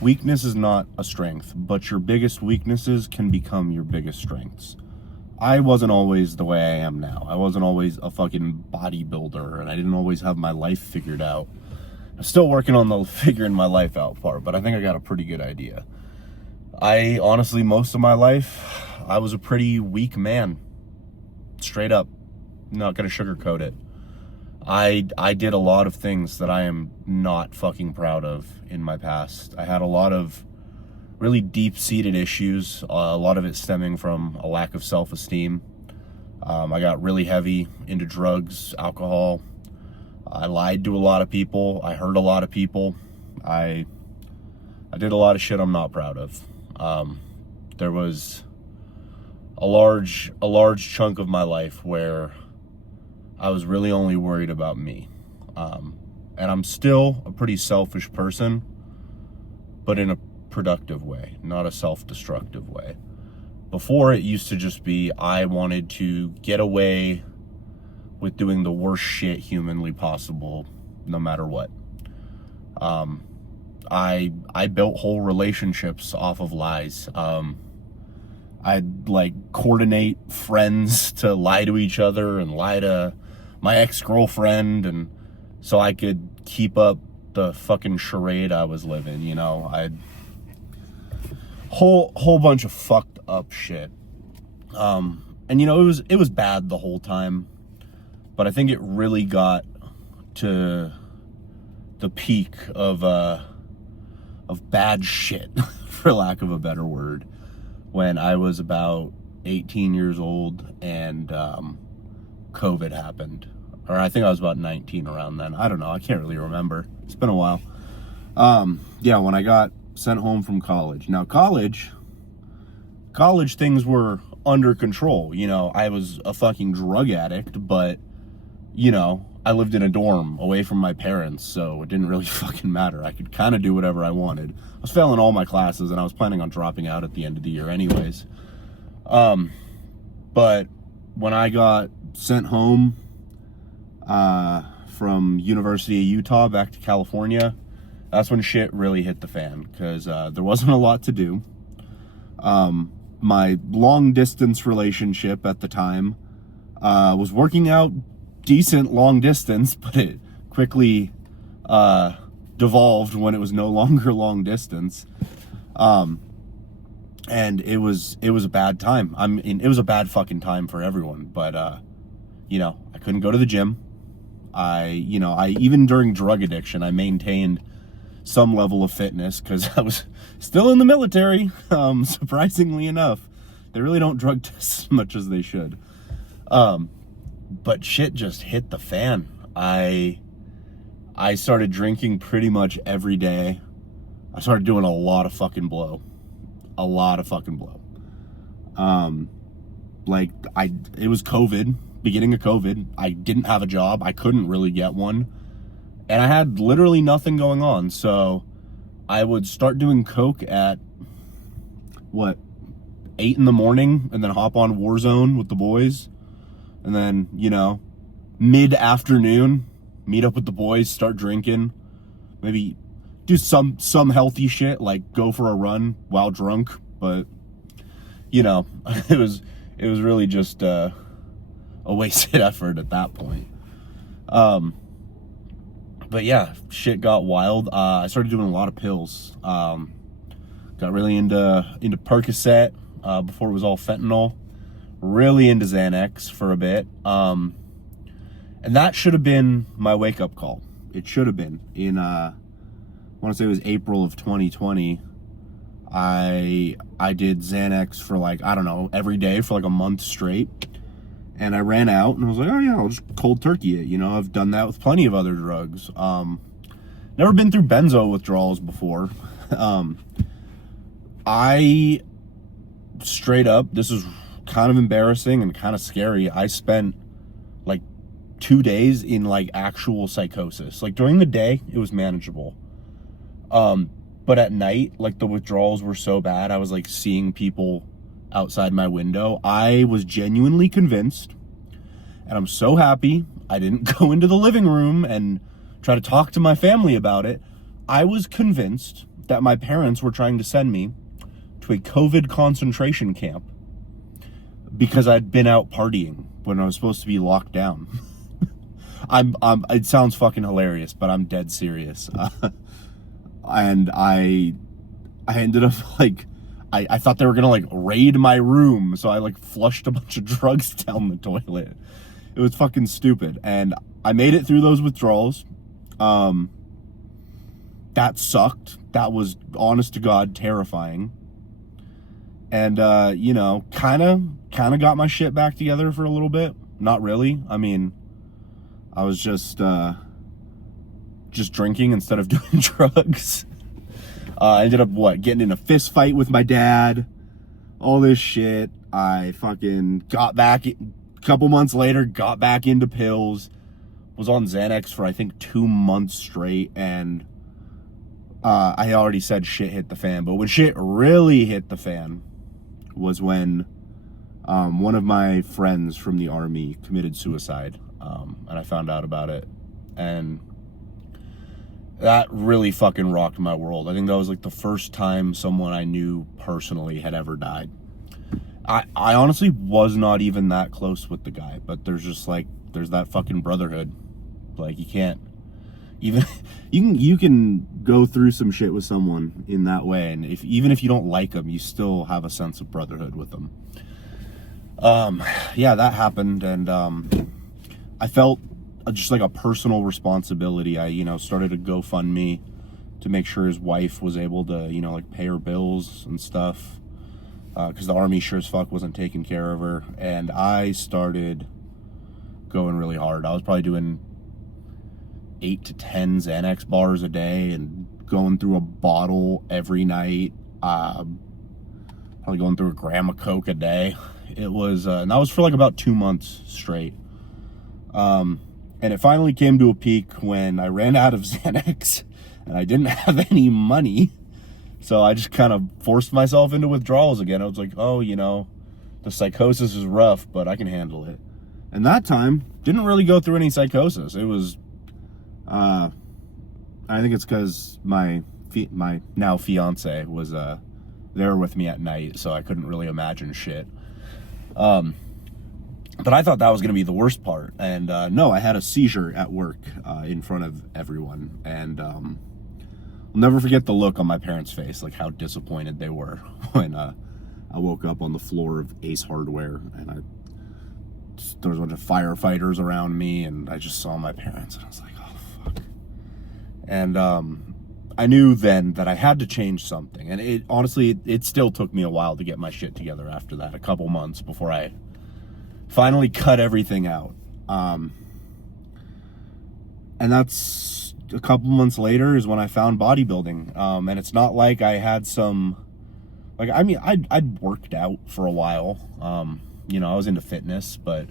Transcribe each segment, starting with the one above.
weakness is not a strength, but your biggest weaknesses can become your biggest strengths. I wasn't always the way I am now. I wasn't always a fucking bodybuilder, and I didn't always have my life figured out. I'm still working on the figuring my life out part, but I think I got a pretty good idea. I honestly, most of my life, I was a pretty weak man. Straight up. Not gonna sugarcoat it. I did a lot of things that I am not fucking proud of in my past. I had a lot of really deep-seated issues, a lot of it stemming from a lack of self-esteem. I got really heavy into drugs, alcohol. I lied to a lot of people. I hurt a lot of people. I did a lot of shit I'm not proud of. There was a large chunk of my life where I was really only worried about me. And I'm still a pretty selfish person, but in a productive way, not a self-destructive way. Before, it used to just be I wanted to get away with doing the worst shit humanly possible, no matter what. I built whole relationships off of lies. I'd like coordinate friends to lie to each other and lie to my ex-girlfriend, and so I could keep up the fucking charade I was living, you know. I'd whole bunch of fucked up shit. And you know, it was bad the whole time, but I think it really got to the peak of bad shit, for lack of a better word, when I was about 18 years old and COVID happened. Or I think I was about 19 around then. I don't know. I can't really remember. It's been a while. Yeah, when I got sent home from college. Now, college things were under control. You know, I was a fucking drug addict, but, you know, I lived in a dorm away from my parents, so it didn't really fucking matter. I could kind of do whatever I wanted. I was failing all my classes, and I was planning on dropping out at the end of the year anyways. But when I got sent home from University of Utah back to California, that's when shit really hit the fan, because there wasn't a lot to do. My long-distance relationship at the time was working out decent long distance, but it quickly devolved when it was no longer long distance. And it was a bad time. I mean, it was a bad fucking time for everyone, but you know, I couldn't go to the gym. I even during drug addiction, I maintained some level of fitness because I was still in the military. Surprisingly enough, they really don't drug test as much as they should. But shit just hit the fan. I started drinking pretty much every day. I started doing a lot of fucking blow. It was COVID, beginning of COVID. I didn't have a job. I couldn't really get one. And I had literally nothing going on. So I would start doing coke at 8 in the morning, and then hop on Warzone with the boys. And then, you know, mid-afternoon, meet up with the boys, start drinking, maybe do some healthy shit, like go for a run while drunk. But, you know, it was really just a wasted effort at that point. But yeah, shit got wild. I started doing a lot of pills. Got really into Percocet before it was all fentanyl. Really into Xanax for a bit. And that should have been my wake-up call. It should have been. I want to say it was April of 2020. I did Xanax for like, I don't know, every day for like a month straight. And I ran out and I was like, oh yeah, I'll just cold turkey it. You know, I've done that with plenty of other drugs. Never been through benzo withdrawals before. I straight up, this is kind of embarrassing and kind of scary. I spent like 2 days in like actual psychosis. Like during the day, it was manageable. But at night, like the withdrawals were so bad, I was like seeing people outside my window. I was genuinely convinced, and I'm so happy I didn't go into the living room and try to talk to my family about it. I was convinced that my parents were trying to send me to a COVID concentration camp because I'd been out partying when I was supposed to be locked down. It sounds fucking hilarious, but I'm dead serious. And I ended up like, I thought they were gonna like raid my room, so I like flushed a bunch of drugs down the toilet. It was fucking stupid, and I made it through those withdrawals. That sucked. That was, honest to God, terrifying. And you know, kind of got my shit back together for a little bit. Not really. I mean, I was just drinking instead of doing drugs. I ended up getting in a fist fight with my dad, all this shit. I fucking got back a couple months later, got back into pills, was on Xanax for I think 2 months straight, and I already said shit hit the fan, but when shit really hit the fan was when one of my friends from the army committed suicide, and I found out about it, and that really fucking rocked my world. I think that was like the first time someone I knew personally had ever died. I honestly was not even that close with the guy, but there's that fucking brotherhood. Like, you can't even, you can go through some shit with someone in that way, and even if you don't like them, you still have a sense of brotherhood with them. Yeah, that happened, and I felt just like a personal responsibility. I, started a GoFundMe to make sure his wife was able to, like pay her bills and stuff, because the army sure as fuck wasn't taking care of her. And I started going really hard. I was probably doing 8 to 10 Xanax bars a day and going through a bottle every night, probably going through a gram of coke a day. It was and that was for like about 2 months straight. And it finally came to a peak when I ran out of Xanax and I didn't have any money. So I just kind of forced myself into withdrawals again. I was like, oh, the psychosis is rough, but I can handle it. And that time, didn't really go through any psychosis. It was, I think it's because my now fiance was there with me at night, so I couldn't really imagine shit. But I thought that was going to be the worst part. And no, I had a seizure at work in front of everyone. And I'll never forget the look on my parents' face, like how disappointed they were when I woke up on the floor of Ace Hardware. And there was a bunch of firefighters around me, and I just saw my parents, and I was like, oh, fuck. And I knew then that I had to change something. And it honestly, it still took me a while to get my shit together after that, a couple months before I finally cut everything out. And that's a couple months later is when I found bodybuilding. And it's not like I had some, like, I mean, I'd worked out for a while. I was into fitness, but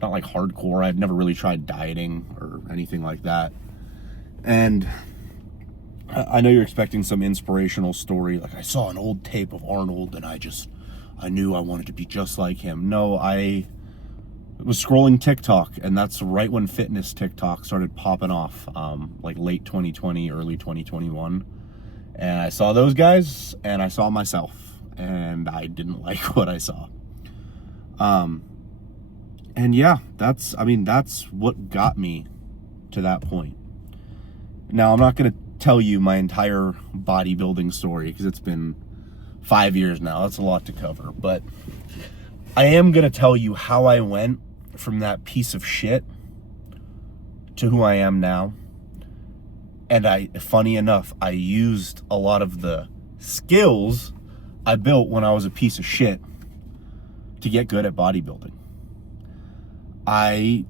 not like hardcore. I'd never really tried dieting or anything like that. And I know you're expecting some inspirational story. Like, I saw an old tape of Arnold and I knew I wanted to be just like him. No, I was scrolling TikTok, and that's right when fitness TikTok started popping off, like late 2020, early 2021. And I saw those guys, and I saw myself, and I didn't like what I saw. And yeah, that's what got me to that point. Now, I'm not going to tell you my entire bodybuilding story because it's been 5 years now. That's a lot to cover, but I am going to tell you how I went from that piece of shit to who I am now. And funny enough, I used a lot of the skills I built when I was a piece of shit to get good at bodybuilding. I,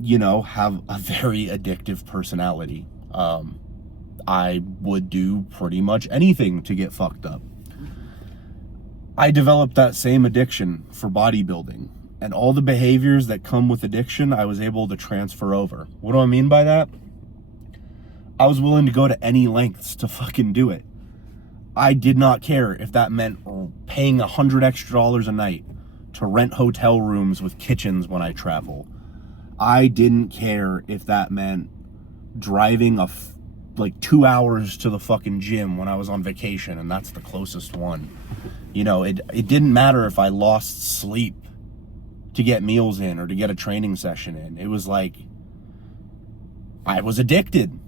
have a very addictive personality. I would do pretty much anything to get fucked up. I developed that same addiction for bodybuilding, and all the behaviors that come with addiction, I was able to transfer over. What do I mean by that? I was willing to go to any lengths to fucking do it. I did not care if that meant paying $100 extra a night to rent hotel rooms with kitchens when I travel. I didn't care if that meant driving like 2 hours to the fucking gym when I was on vacation, and that's the closest one. You know, it didn't matter if I lost sleep to get meals in or to get a training session in. It was like I was addicted,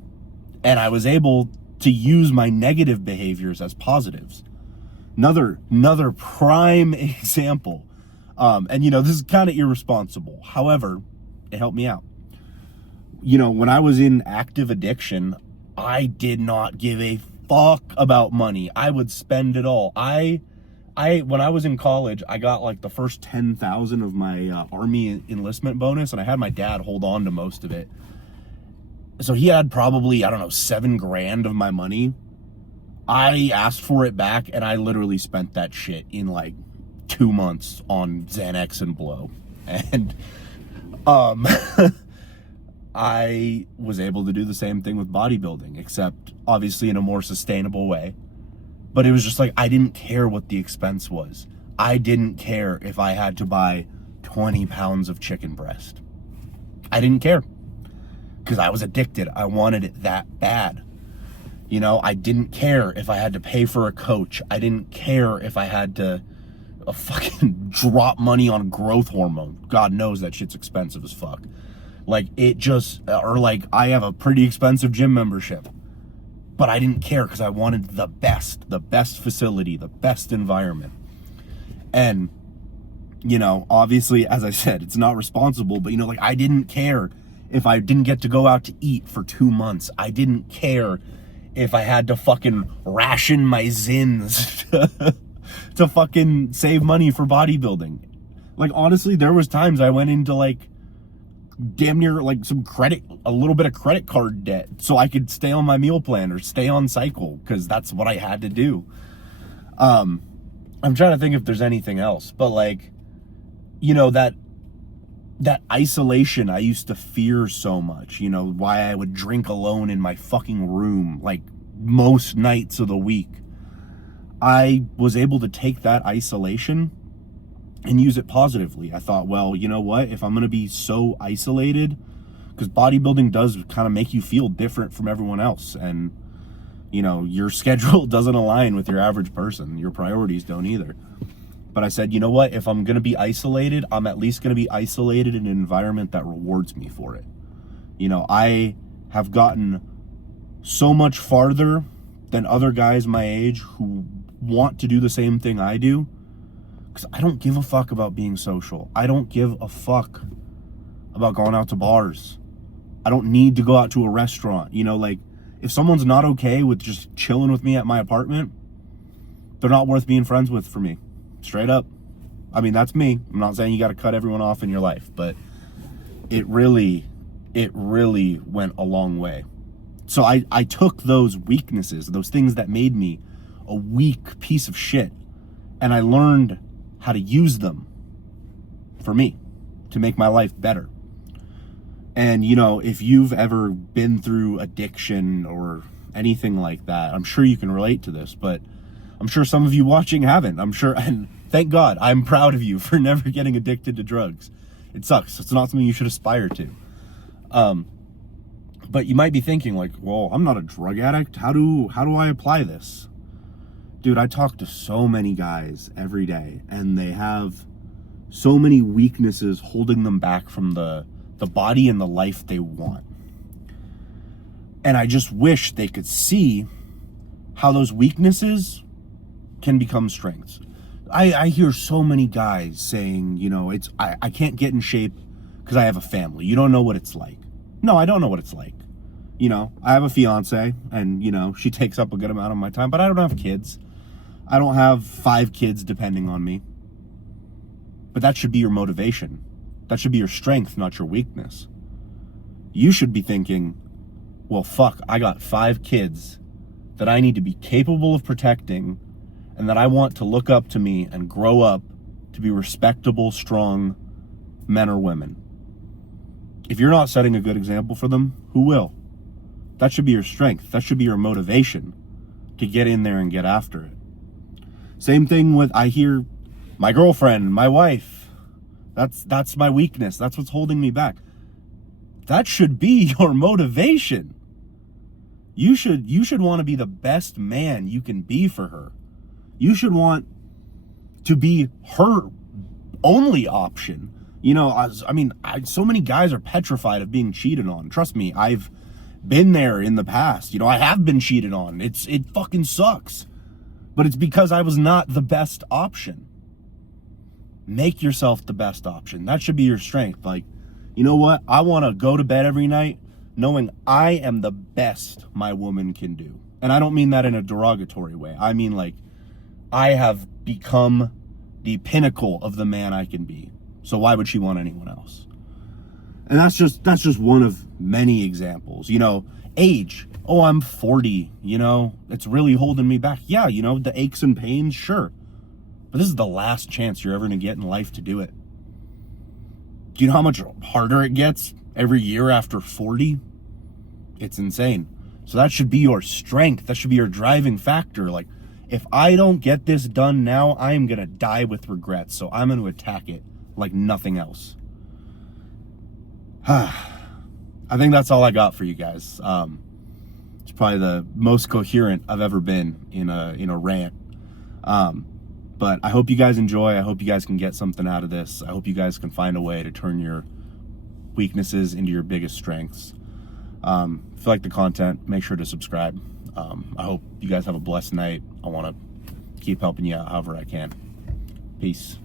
and I was able to use my negative behaviors as positives. Another prime example. And you know, this is kind of irresponsible. However, it helped me out. You know, when I was in active addiction, I did not give a fuck about money. I would spend it all. When I was in college, I got like the first 10,000 of my Army enlistment bonus, and I had my dad hold on to most of it. So he had probably, I don't know, $7,000 of my money. I asked for it back, and I literally spent that shit in like 2 months on Xanax and blow. And I was able to do the same thing with bodybuilding, except obviously in a more sustainable way. But it was just like, I didn't care what the expense was. I didn't care if I had to buy 20 pounds of chicken breast. I didn't care, because I was addicted. I wanted it that bad. You know, I didn't care if I had to pay for a coach. I didn't care if I had to fucking drop money on growth hormone. God knows that shit's expensive as fuck. Like, it just, or like, I have a pretty expensive gym membership, but I didn't care because I wanted the best facility, the best environment. And, you know, obviously, as I said, it's not responsible, but, you know, like, I didn't care if I didn't get to go out to eat for 2 months. I didn't care if I had to fucking ration my Zins to fucking save money for bodybuilding. Like, honestly, there was times I went into like damn near like a little bit of credit card debt so I could stay on my meal plan or stay on cycle, because that's what I had to do. I'm trying to think if there's anything else, but like, you know, that isolation I used to fear so much, you know, why I would drink alone in my fucking room like most nights of the week. I was able to take that isolation and use it positively. I thought, well, you know what? If I'm going to be so isolated, because bodybuilding does kind of make you feel different from everyone else. And, you know, your schedule doesn't align with your average person. Your priorities don't either. But I said, you know what? If I'm going to be isolated, I'm at least going to be isolated in an environment that rewards me for it. You know, I have gotten so much farther than other guys my age who want to do the same thing I do, because I don't give a fuck about being social. I don't give a fuck about going out to bars. I don't need to go out to a restaurant. You know, like, if someone's not okay with just chilling with me at my apartment, they're not worth being friends with for me. Straight up. I mean, that's me. I'm not saying you got to cut everyone off in your life, but it really went a long way. So I took those weaknesses, those things that made me a weak piece of shit, and I learned how to use them for me to make my life better. And, you know, if you've ever been through addiction or anything like that, I'm sure you can relate to this, but I'm sure some of you watching haven't. I'm sure, and thank God, I'm proud of you for never getting addicted to drugs. It sucks. It's not something you should aspire to. But you might be thinking like, well, I'm not a drug addict. How do I apply this? Dude, I talk to so many guys every day, and they have so many weaknesses holding them back from the body and the life they want. And I just wish they could see how those weaknesses can become strengths. I hear so many guys saying, you know, I can't get in shape because I have a family. You don't know what it's like. No, I don't know what it's like. You know, I have a fiance, and, you know, she takes up a good amount of my time, but I don't have kids. I don't have 5 kids depending on me. But that should be your motivation. That should be your strength, not your weakness. You should be thinking, well, fuck, I got 5 kids that I need to be capable of protecting, and that I want to look up to me and grow up to be respectable, strong men or women. If you're not setting a good example for them, who will? That should be your strength. That should be your motivation to get in there and get after it. Same thing with, I hear my girlfriend, my wife, that's my weakness. That's what's holding me back. That should be your motivation. You should want to be the best man you can be for her. You should want to be her only option. You know, so many guys are petrified of being cheated on. Trust me, I've been there in the past. You know, I have been cheated on. It fucking sucks. But it's because I was not the best option. Make yourself the best option. That should be your strength. Like, you know what? I want to go to bed every night knowing I am the best my woman can do. And I don't mean that in a derogatory way. I mean, like, I have become the pinnacle of the man I can be. So why would she want anyone else? And that's just one of many examples. You know, age. Oh, I'm 40, you know, it's really holding me back. Yeah, you know, the aches and pains, sure. But this is the last chance you're ever going to get in life to do it. Do you know how much harder it gets every year after 40? It's insane. So that should be your strength. That should be your driving factor. Like, if I don't get this done now, I am going to die with regrets. So I'm going to attack it like nothing else. I think that's all I got for you guys. It's probably the most coherent I've ever been in a rant. But I hope you guys enjoy. I hope you guys can get something out of this. I hope you guys can find a way to turn your weaknesses into your biggest strengths. If you like the content, make sure to subscribe. I hope you guys have a blessed night. I want to keep helping you out however I can. Peace.